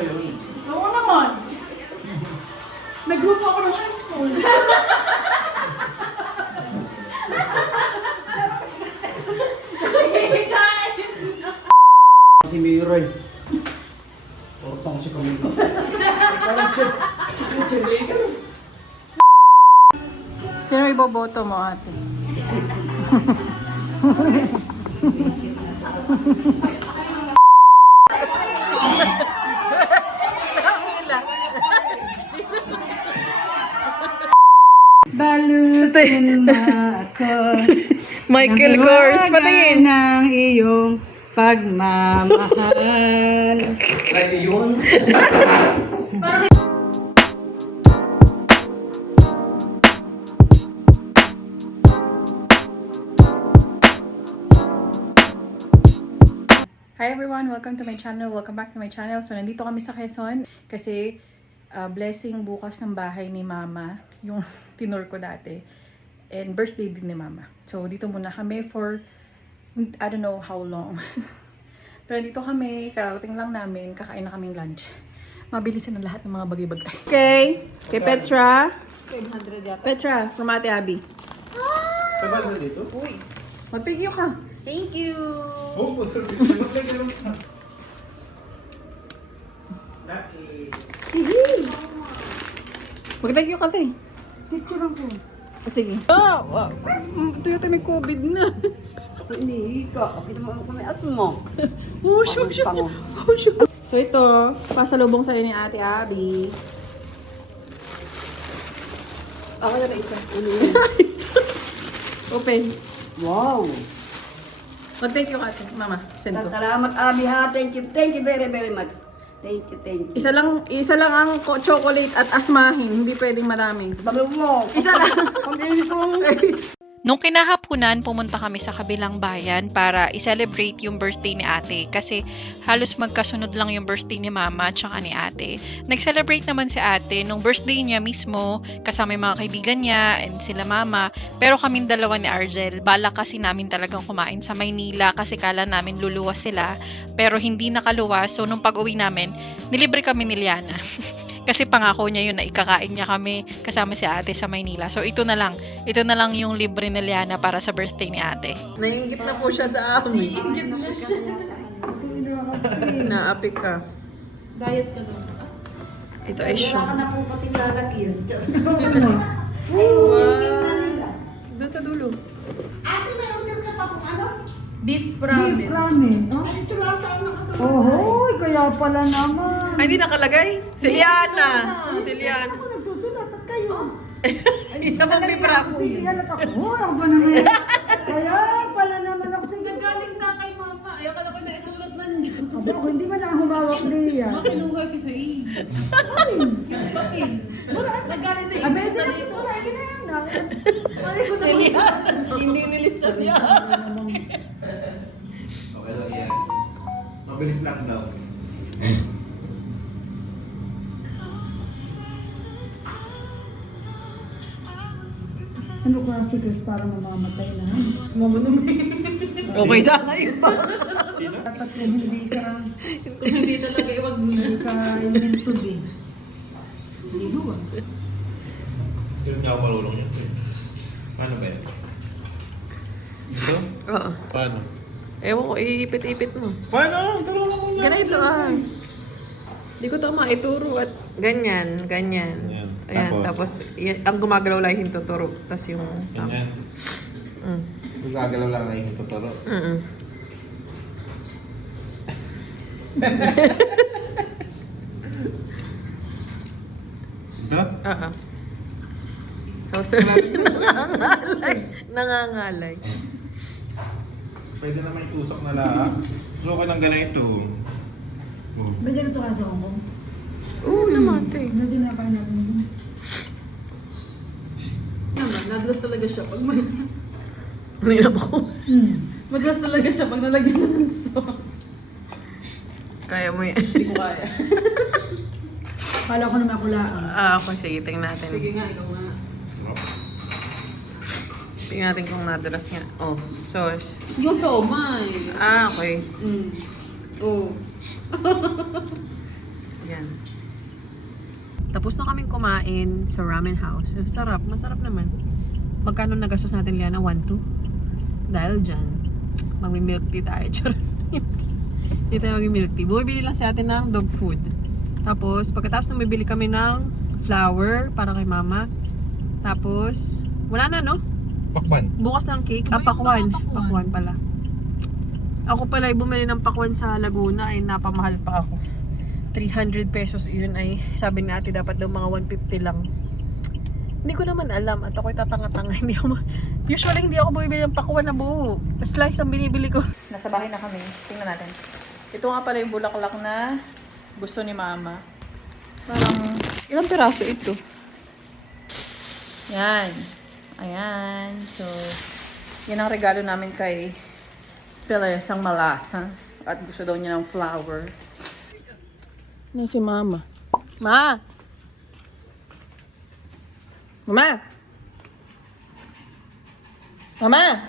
ba yun? Oo naman. Nag-group ako ng high school. Si Miroy. Ortang si Camilo. Sino iboboto mo, ate? Balutin mo ako. Michael Kors, patingin. Ng iyong pagmamahal. Like yun? Hi everyone! Welcome to my channel. Welcome back to my channel. So, nandito kami sa Quezon kasi blessing bukas ng bahay ni Mama, yung tinur ko dati. And birthday din ni Mama. So, dito muna kami for I don't know how long. Pero dito kami, karating lang namin, kakain na kaming lunch. Mabilisin ang lahat ng mga bagay-bagay. Okay, kay Petra. 500 yata. Petra, from Ate Abby. Sabad na dito? Uy, mag-thank you ka. Thank you. Oh, Mag-thank you ka, te. Picture ko. Sige. Ito yata may COVID na. Hindi ka. Kita mo kami asmo. Oh, shoot. So ito, pasalubong sa'yo ni Ate Abby. Ako na isa. Open. Wow. Mag-thank you ka, ate. Mama, send ko. Salamat Abi ha. Thank you very much. Thank you. Isa lang ang chocolate at asmahin. Hindi pwedeng madami. Bago mo. Isa lang. Nung kinahapunan, pumunta kami sa kabilang bayan para i-celebrate yung birthday ni ate kasi halos magkasunod lang yung birthday ni mama at saka ni ate. Nag-celebrate naman si ate nung birthday niya mismo kasama yung mga kaibigan niya and sila mama. Pero kaming dalawa ni Argel, balak kasi namin talagang kumain sa Maynila kasi kala namin luluwas sila pero hindi nakaluwas. So nung pag-uwi namin, nilibre kami ni Liana. Kasi pangako niya yun na ikakain niya kami kasama si ate sa Maynila. So ito na lang yung libre ni Liana para sa birthday ni ate. Nainggit na po siya sa amin. Naapik ka. Diet ka doon. Ito ay show. Wala ka na po pati lalagyan. Doon sa dulo. Ate, may order ka pa kung ano? Beef ramen. Beef ramen, no? Ay, ito lang tayo nakasunod. Oh, kaya pala naman. Ay, hindi nakalagay. Si Liana. Si Liana. Ako nagsusulat at kayo. Isa pang beef ramen. Sige, halat ako. Oh, ako ba naman? Kaya pala naman ako sa Nagaling na kay mama. Ayaw ka na ko na isulat na niyo. Aba, ako hindi man ako humawak niya. Makinuhay ko sa iyo. Ay, Bakit? Nagaling sa iyo. abe, hindi na po na. Hindi na yan. Mali ko na Hindi nilista siya. Okay lang yan. Mabilis lang daw. Ano kasi guys, para mamamatay na. Mama naman. Okay sana yun. Dapat yan, hindi ka, Kung hindi talaga, iwag mo na. hindi ka invento eh. Hindi ho ah. Sino niya ako marunong yan? Paano ba yan? Ito? Oo. Paano? Ewan ko, iipit-ipit mo. Paano? Tulungan mo lang. Ganito ah. Hindi ko ito maituro at ganyan. Yan. Ayan, tapos ang gumagalaw lang yung tuturo. Tapos yung... Ganyan. Kung gagalaw lang ay yung tuturo. Ito? Oo. So, sir, nangangalay. Pwede naman itusok na lahat. Gusto ko ng ganito. Ba ganito ka sa Hong Kong? Oo naman, te. Hindi na kayo natin. Naman, nadulas talaga siya pag may... Nilap ko. Madulas talaga siya pag nalagyan mo ng sauce. Kaya mo yan. Hindi ko kaya. Kala ko na makulaan. Okay, sige, tingnan natin. Sige nga, ikaw nga. Tingnan natin kung nadulas nga. Oh, sauce. Yung siomay. Okay. Oh. Yan. yan. Tapos na kaming kumain sa ramen house. Sarap, masarap naman. Magkano nagastos natin, Liana? 1-2? Dahil dyan, magmi-milk tea tayo. Charot. Hindi tayo magmi-milk tea. Bumibili lang si ate ng dog food. Tapos, pagkatapos nung bibili kami ng flour para kay mama. Tapos, wala na, no? Pakman. Bukas ng cake. Pakwan. Pakwan pala. Ako pala ay bumili ng pakwan sa Laguna ay napamahal pa ako. 300 pesos yun ay sabi ni ate dapat daw mga 150 lang. Hindi ko naman alam at ako'y tatanga-tanga. Usually hindi ako bumibili ng pakwan na buo. Slice ang binibili ko. Nasa bahay na kami. Tingnan natin. Ito nga pala yung bulaklak na gusto ni mama. Parang, ilang piraso ito? Yan. Ayan. So, yan ang regalo namin kay Pelesang Malasa. At gusto daw niya ng flower. Ano si mama? Ma! Mama! Mama!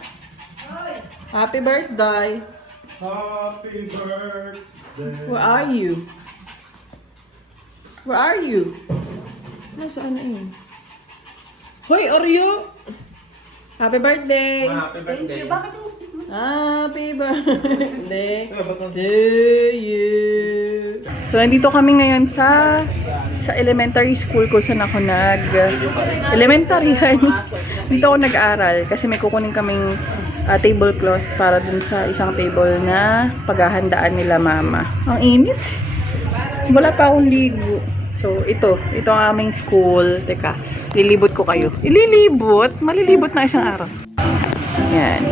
Happy birthday! Happy birthday. Where are you? Where are you? Nasaan na yun? Hoy, Oreo! Happy birthday! Happy birthday. Happy birthday to you! So, nandito kami ngayon sa elementary school ko saan ako elementary yan. Dito ako nag-aral kasi may kukunin kaming tablecloth para dun sa isang table na paghahandaan nila mama. Ang init. Wala pa akong ligo. So, ito ang aming school. Teka, lilibot ko kayo. Ililibot? Malilibot na isang araw. Yan.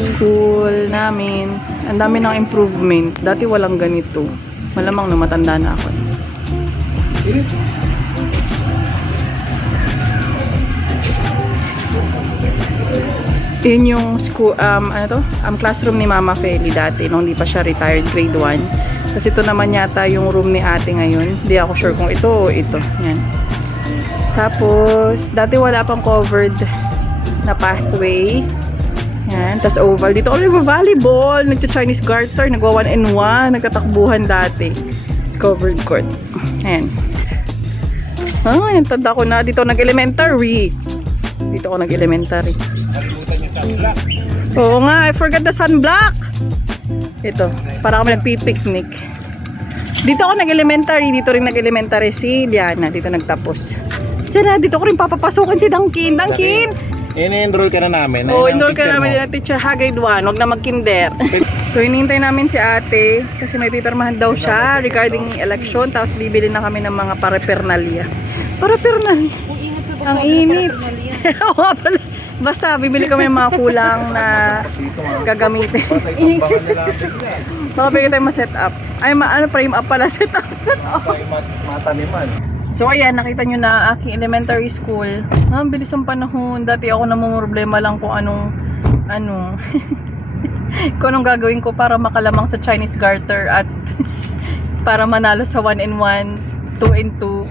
School namin. Ang dami ng improvement. Dati walang ganito. Malamang no, matanda na ako. Yun yung school, classroom ni Mama Feli dati nung hindi pa siya retired grade 1. Kasi ito naman yata yung room ni ate ngayon. Hindi ako sure kung ito o ito. Yan. Tapos, dati wala pang covered na pathway. Yan, tas oval. Dito ako nag-volleyball, nagcha-Chinese garter, nagwa 1-on-1, nagtatakbuhan dati. It's covered court. Ayan. Yung tanda ko na. Dito nag-elementary. Dito ako nag-elementary. Oo nga, I forgot the sunblock. Ito, para kami nagpipiknik. Dito ako nag-elementary, dito rin nag-elementary si Liana. Dito nagtapos. Diyan na, dito ko rin papapasukin si Dangkin. Dangkin! In-enroll ka na namin. Oo, enroll ka namin na teacher ha, grade 1. Huwag na mag-kinder. So, hinihintay namin si ate kasi may pipirmahan daw siya regarding election. Tapos, bibili na kami ng mga paraphernalia. Paraphernalia? Ang init. Oo nga pala. Basta, bibili kami ng mga kulang na gagamitin. Baka bigyan tayo ma-set up. Ay, frame up pala. Set up. Mataniman. So ayan, nakita nyo na aking elementary school. Ang bilis ang panahon. Dati ako namumroblema lang kung kung anong gagawin ko para makalamang sa Chinese garter at para manalo sa 1-and-1, 2-and-2.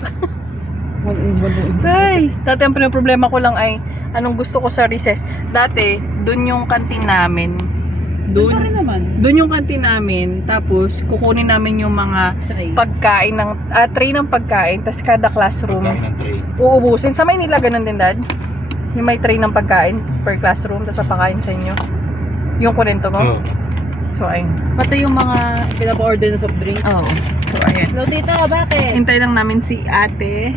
Ay, dati ang problema ko lang ay anong gusto ko sa recess. Dati, dun yung kantin namin. Dun yung kantin namin. Tapos, kukunin namin yung mga pagkain ng tray ng pagkain. Tapos, kada classroom uubusin. Sa Maynila, ganun din, Dad? Yung may tray ng pagkain per classroom. Tapos, papakain sa inyo. Yung kurento mo? So, ayun. Pati yung mga pinapa-order na soft drink. Oo. So, ayun. Hello, tita. Bakit? Hintay lang namin si ate.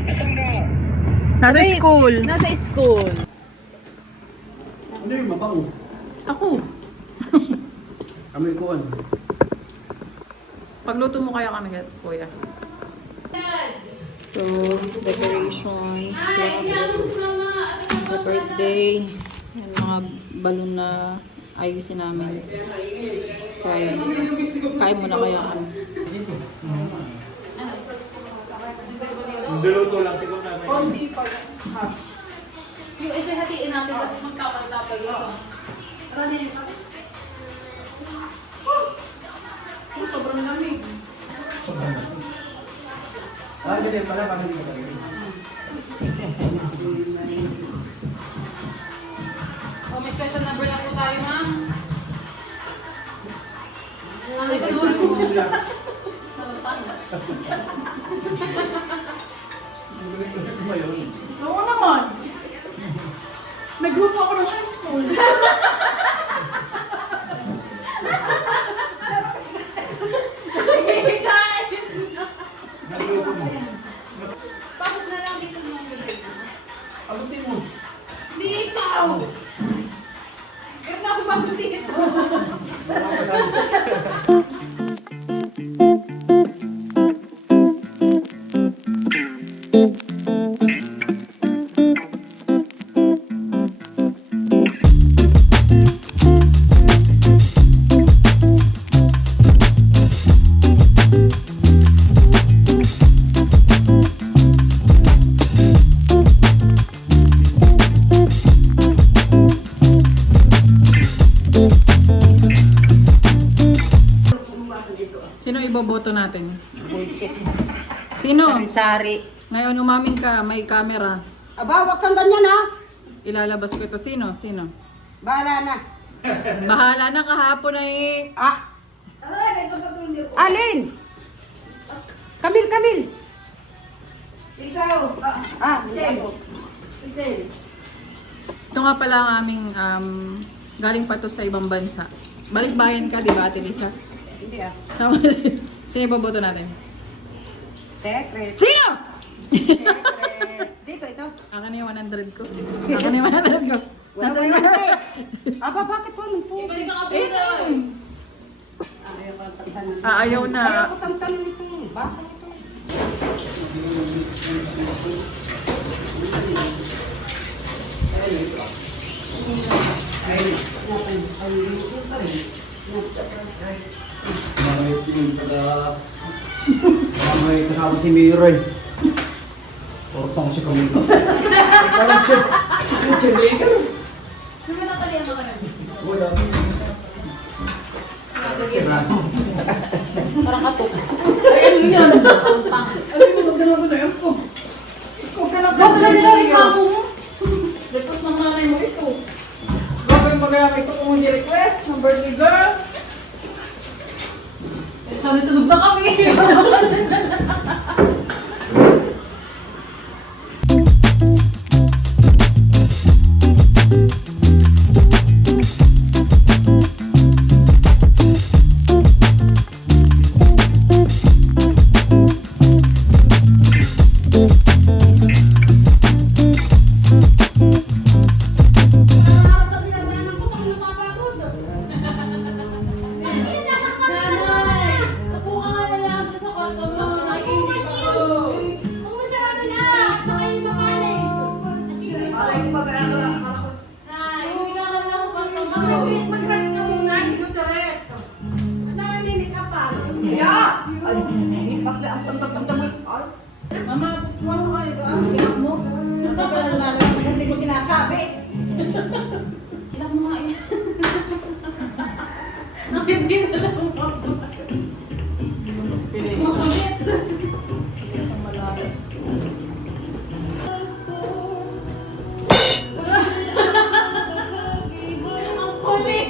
Nasa school. Nasa school. Ano yung mabango? Ako. Amoy ko ano? Pagluto mo kaya kami, kuya. So, decorations, for birthday, yan mga balon na ayusin namin. Kaya, kain muna kaya kami. Niluto lang siguro namin. Yung isa hatiin natin tapos magkakatapag yun. Sobrang lamig. Ah, ganyan pala, parang hindi ko talaga. May special number lang po tayo, ma'am. Ano ba yung Oo naman. Nag-group ako ng high school. Bakit na lang dito mo nilagay mo? Abutin mo. Hindi ikaw! Kaya na ako bakit dito? Sino iboboto natin? Sino? Sari. Ngayon umamin ka, may camera. Aba, wag kang ganyan ha. Ilalabas ko ito. Sino? Bahala na. Bahala na kahapon ay... Ah. Alin? Kamil. Ikaw. Ikaw. Ito nga pala ang aming galing pa to sa ibang bansa. Balikbayan ka, di ba, Ate Lisa? Hindi ah. Sino iboboto natin? Secret. Sino? Secret. Dito, ito. Akin na yung 100 ko. Akin na yung 100 ko. Wala mo naman eh. Aba, bakit walang po? Ibalik ang kapatid. Ayaw ko tantanan. Ayaw na. Ayaw ko tantanan ito. Bakit ito? May kasama si Mira eh. Ortong si Camilo. Parang siya. Di ba natalihan mo kayo? Wala. Parang atok. Bakit na nilaring ka mo? Request ng nanay mo ito. Gagawin mo kaya ito kung hindi request ng birthday girl. Sabi tulog na kami. Nanay! Upo ka nga na lang dun sa kwarto mo. Nakikinis ko. Nay, humiga ka na lang sa kwarto mo. Mama, pumasok ka dito ah. Iyak mo. Matagal na lalabas na hindi ko sinasabi. Ilang mo nga yun. Ang hindi na lang mo. Makulit. Ang kulit.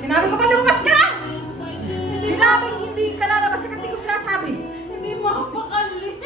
Sinabi ko pa lumas ka! Sinabing hindi ka lalabas na hindi ko sinasabi. Hindi makapakali.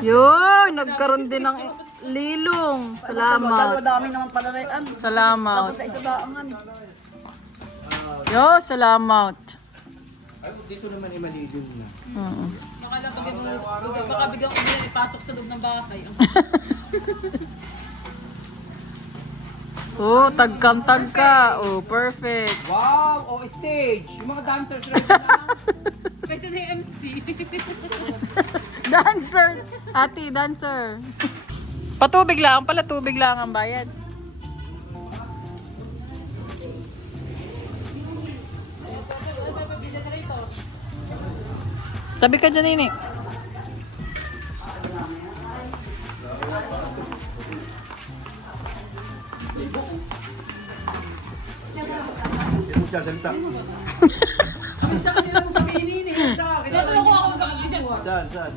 Yun, nagkaroon din ng lilong. Salamat. Dami naman pala rin. Salamat. Sa isa daangan. Yo, salamat. Ay, dito naman ay malilim na. Baka bigyan ko nila ipasok sa loob ng bahay. Oh, tagkam-tagka. Oh, perfect. Wow! Oh, stage! Yung mga dancers ready na. Pwede na yung MC. Dancer! Ate, dancer. Patubig lang pala, tubig lang ang bayad. Tabi ka dyan, Nini. Isa ka nila mo sabihin ini. Sa akin. Dito ako magkakakita. Saan, saan?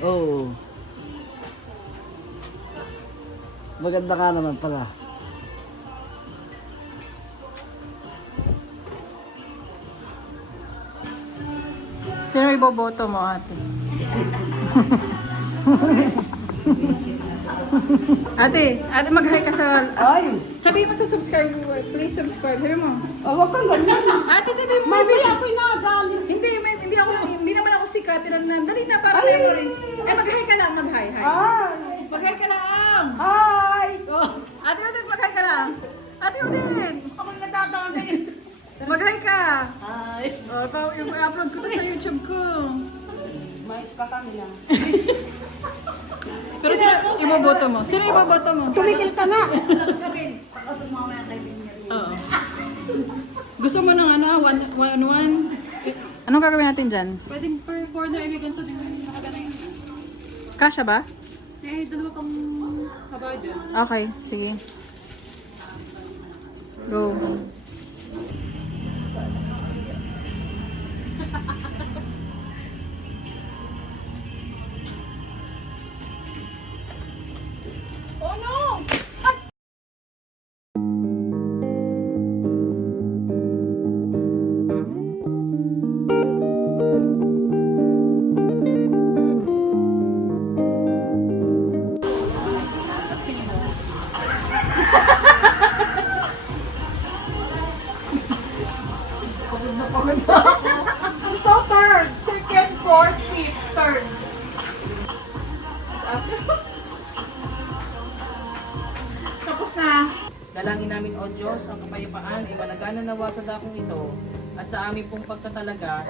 Oo. Maganda ka naman pala. Sino iboboto mo, ate? ate, mag-hi ka sa... Ay! Sabi mo sa subscriber, please subscribe. Sabi mo. Oh, wag kang ganyan. Ate, sabi mo. Mamaya ako'y nagalit. Hindi naman ako sikat. Dali na, para memory. Eh, mag-hi ka lang, mag-hi. Hi. Mag-hi ka lang. Hi! Ate Odin, mag-hi ka lang. Ate Odin. Ako natatawa din. Mag-hi ka. Hi! I-upload ko to sa YouTube ko. May kakami lang. Pero sino iboboto mo? Sino iboboto mo? Tumigil ka na! Oo. Gusto mo ng ano, one? Anong gagawin natin dyan? Pwede per corner ibigyan sa din nakagana yun. Kasha ba? Eh, dalawa pang haba dyan. Okay, sige. Go. So third, second, fourth, fifth, third. Tapos na. Dalangin namin, O Diyos, ang kapayapaan ay managana nawa sa dakong ito at sa aming pong pagtatalaga,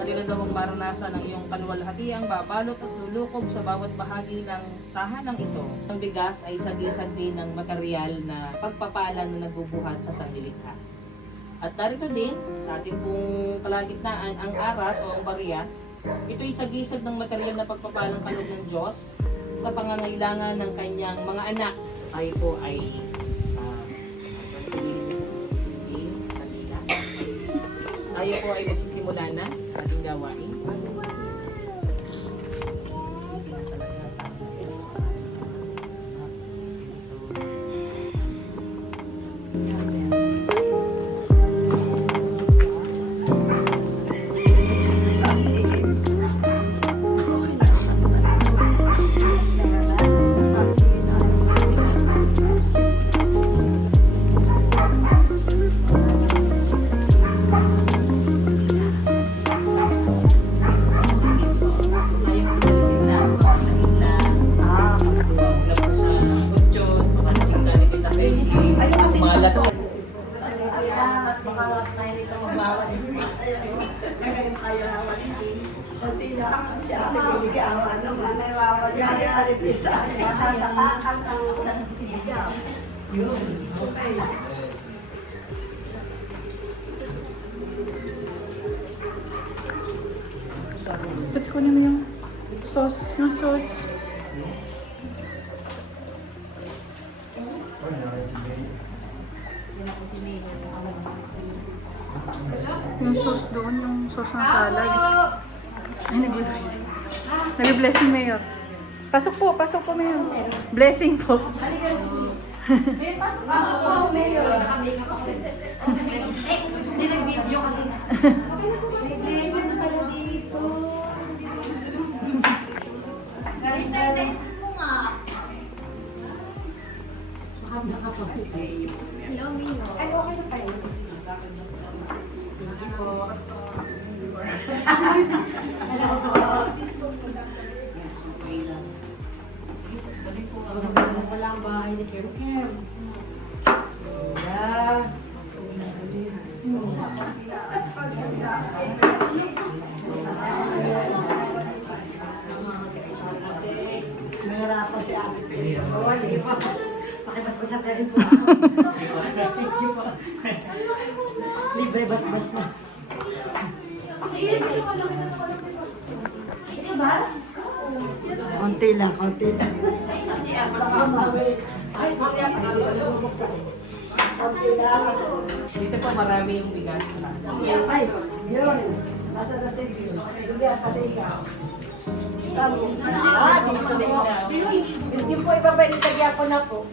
kanilang gawang maranasan ang iyong kaluwalhatiang babalot at lulukob sa bawat bahagi ng tahanang ito. Ang bigas ay sagisag din ng material na pagpapala na nagbubuhat sa sanlilikha. At narito din, sa ating pong kalagitnaan, ang aras o ang barya. Ito'y sagisag ng material na pagpapalang kaloob ng Diyos sa pangangailangan ng kanyang mga anak. Tayo po ay tayo po ay magsisimula na ating gawain. Pats ko naman yung sauce. Yung sauce. Yung sauce doon, yung sauce ng salad. Ay, nag-blessing. Nag-blessing, Mayor. Pasok po, Mayor. Blessing po. Pasok ako, Mayor. Naka-makeup ako rin. Hindi nag-video kasi. May blessing na pala dito. Ganda. Mo nga. Hello, Mino. Ay, okay na tayo. Sige po. Hello po. Wala ang bahay ni Kim Kim. Yeah. Nahirapan si ate. Oo, sige po. Pakibasbasan na rin po ako. Thank you po. Libre basbas na. Konti lang, konti lang. Dito po marami yung bigas. Ay, yun. Nasa na si Bill. Hindi, sa Liga. Sabi, dito din ako. Hindi po ibabay ni Tagyako na po.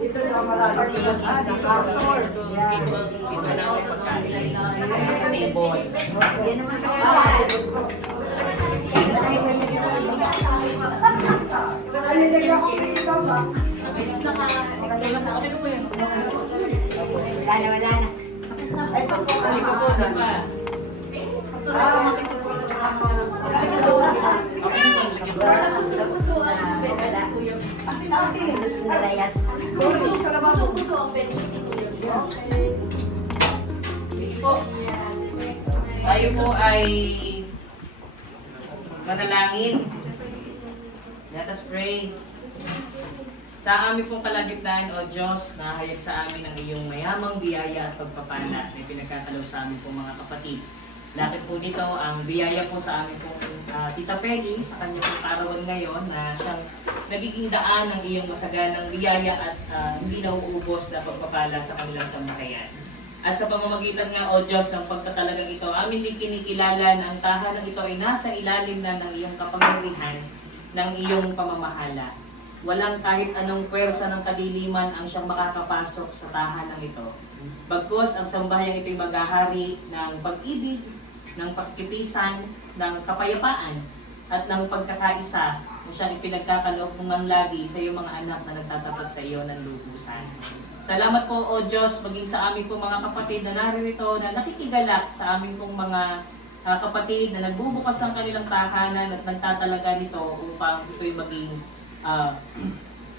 Dito na marami. Dito store. Dito namin pagkain. Sa table. Yan naman sa bahay. Ano na yung ako dito ba? Wala na. Ay, pasok ka Dito po, diba? Puso ang bedsheet ni Kuya. Kasi natin. Sinarayas. Puso ang bedsheet ni Kuya. Po. Tayo po ay manalangin. Let us pray. Sa aming pong kalagitnaan, O Diyos, nahayag sa amin ang iyong mayamang biyaya at pagpapala na pinagkakalob sa amin pong mga kapatid. Lapit po dito ang biyaya po sa amin pong Tita Peggy sa kanya pong karawan ngayon na siyang nagiging daan ng iyong masaganang biyaya at hindi nauubos na pagpapala sa kanilang sambahayan. At sa pamamagitan nga, O Diyos, ng pagkatalagang ito, amin din kinikilala na ang tahanan ito ay nasa ilalim na ng iyong kapangyarihan, ng iyong pamamahala. Walang kahit anong pwersa ng kadiliman ang siyang makakapasok sa tahanan ito. Bagkus, ang sambahayang ito'y maghahari ng pag-ibig, ng pagkipisan, ng kapayapaan, at ng pagkakaisa na siyang ipinagkakaloob ng lagi sa iyong mga anak na nagtatapat sa iyo ng lubusan. Salamat po, O Diyos, maging sa aming pong mga kapatid na naririto na nakikigalak sa aming pong mga kapatid na nagbubukas ng kanilang tahanan at nagtatalaga nito upang ito'y maging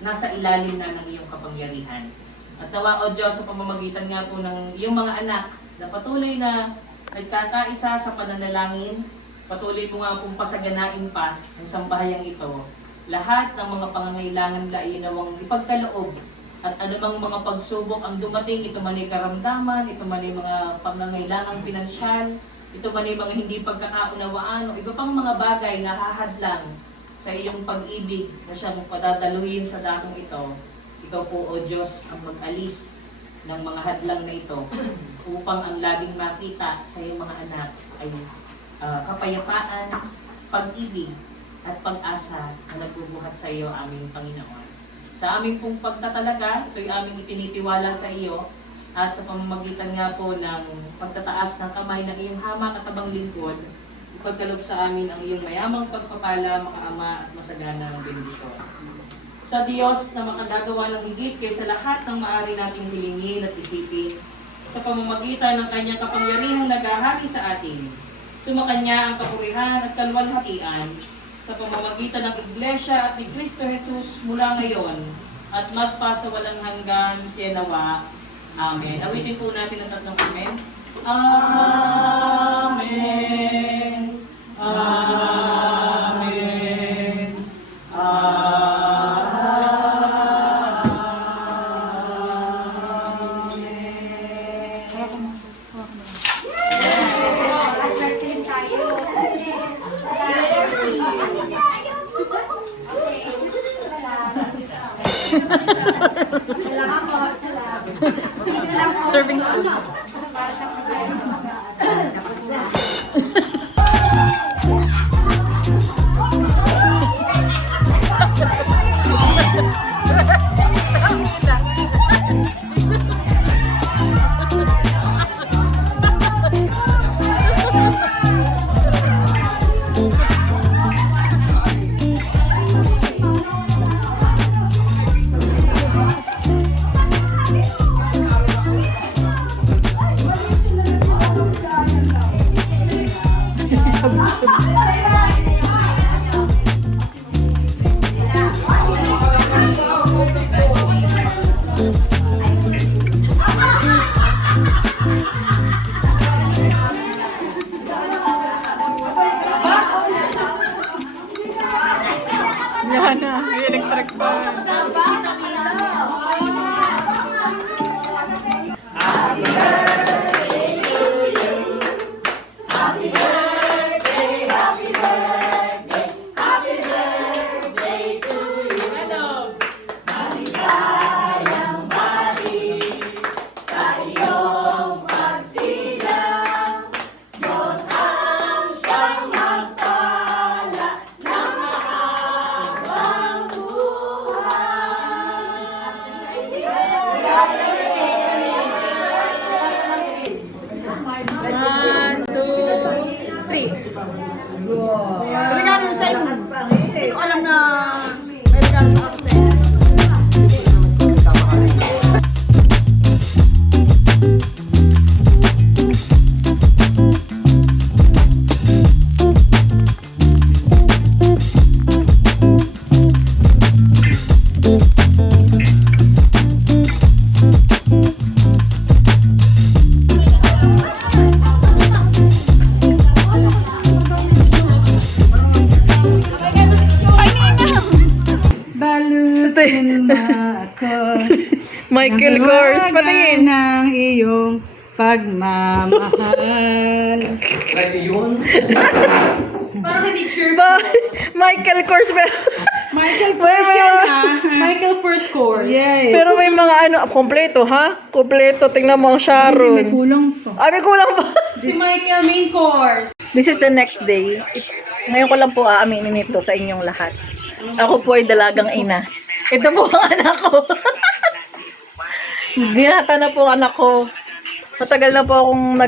nasa ilalim na ng iyong kapangyarihan. At nawa, O Diyos, sa pamamagitan nga po ng iyong mga anak na patuloy na nagkakaisa sa pananalangin, patuloy mo nga pong pasaganain pa ang sambahayang ito. Lahat ng mga pangangailangan nila ay inawang ipagkaloob at anumang mga pagsubok ang dumating, ito man ay karamdaman, ito man ay mga pangangailangang pinansyal, ito man ay mga hindi pagkakaunawaan o iba pang mga bagay na hahadlang sa iyong pag-ibig na siyang padadaluhin sa dakong ito. Ikaw po, O Diyos, ang mag-alis ng mga hadlang na ito upang ang laging makita sa iyong mga anak ay kapayapaan, pag-ibig at pag-asa na nagbubuhat sa iyo, aming Panginoon. Sa aming pong pagtatalaga, ito'y aming itinitiwala sa iyo at sa pamamagitan nga po ng pagtataas ng kamay ng iyong hamak at tabang lingkod, ipagkaloob sa amin ang iyong mayamang pagpapala, makaama at masaganang bendisyon. Sa Diyos na makagagawa ng higit kaysa lahat ng maaari nating hilingin at isipin, sa pamamagitan ng kanyang kapangyarihang naghahari sa atin, sumakanya ang kapurihan at kalwalhatian sa pamamagitan ng Iglesia at ni Kristo Jesus mula ngayon at magpasawalang hanggan siya nawa. Amen. Awitin po natin ang tatlong amen. Amen. Amen. Attractive tayo. Salamat po. Salamat. Serving spoon. Para sa pagkain. Tapos na. Yan na, may electric fan. Regalo sa inyo. Hindi ko alam na may regalo sa ako sa inyo. Balutin mo ako. Michael Kors, patingin. ng iyong pagmamahal. Parang hindi sure. Michael Kors, pero... Michael Michael first course. Yes. Pero may mga ano, kompleto ha? Kompleto, tingnan mo ang Sharon. May kulang pa. Ay, may kulang ba? Si Michael main course. This is the next day. Ngayon ko lang po aaminin ito sa inyong lahat. Ako po ay dalagang ina. Ito po ang anak ko. Binata na po ang anak ko. Matagal na po akong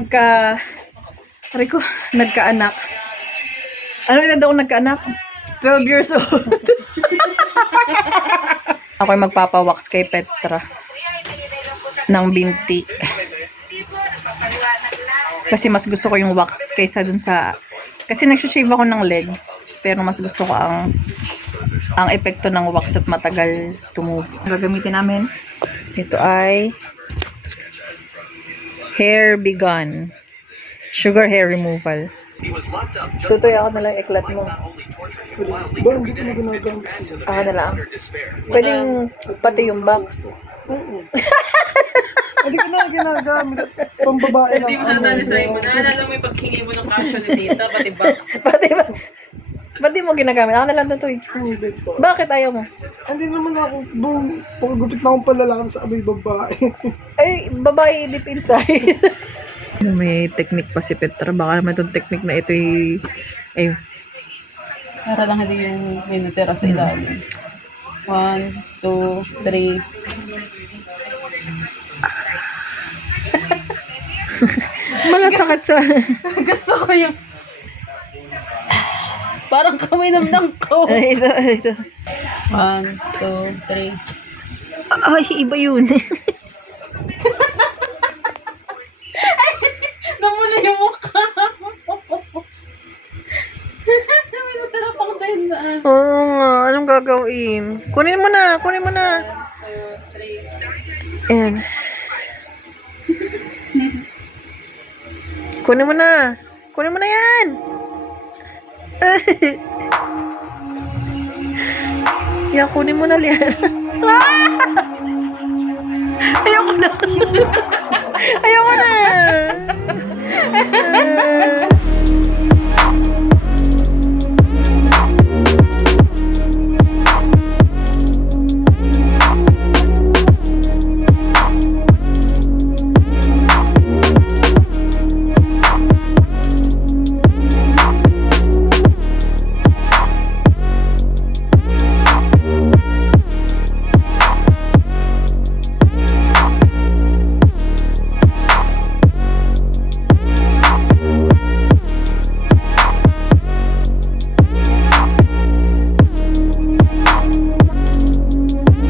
nagkaanak. Ano na daw nagkaanak? 12 years old. Ako ay magpapawax kay Petra ng binti. Kasi mas gusto ko yung wax kaysa dun sa... Kasi nag-shave ako ng legs. Pero mas gusto ko ang epekto ng wax at matagal tumubo. Gagamitin namin. Ito ay Hair Begun. Sugar hair removal. Tutoy ako nalang iklat mo. Ba, hindi ko na ginagamit. Ako na lang. Pwedeng pati yung box. Hindi ko na ginagamit. Pambabae lang. Hindi mo natali sa'yo mo. Naalala mo yung paghingi mo ng kasya ni tita, pati box. Ba't di mo ginagamit? Ako na lang tutoy. Bakit ayaw mo? Hindi naman ako doon. Pagkagupit na akong palalaki sa abay babae. Ay, babae deep inside. May technique pa si Petra. Baka naman itong technique na ito ay Para lang hindi yung minutera sa ilalim. 1, 2, 3. malasakit sa... Gusto ko yung... Parang kami namnam ko. Ay, ito. 1, 2, 3. Ay, iba yun. Namuna yung mukha mo. Minutera pang din na. Oo nga, anong gagawin? Kunin mo na. 1, 2, 3. Ayan. Kunin mo na. Kunin mo na yan. Yan, kunin mo na yan. Ayoko na. Ayoko na.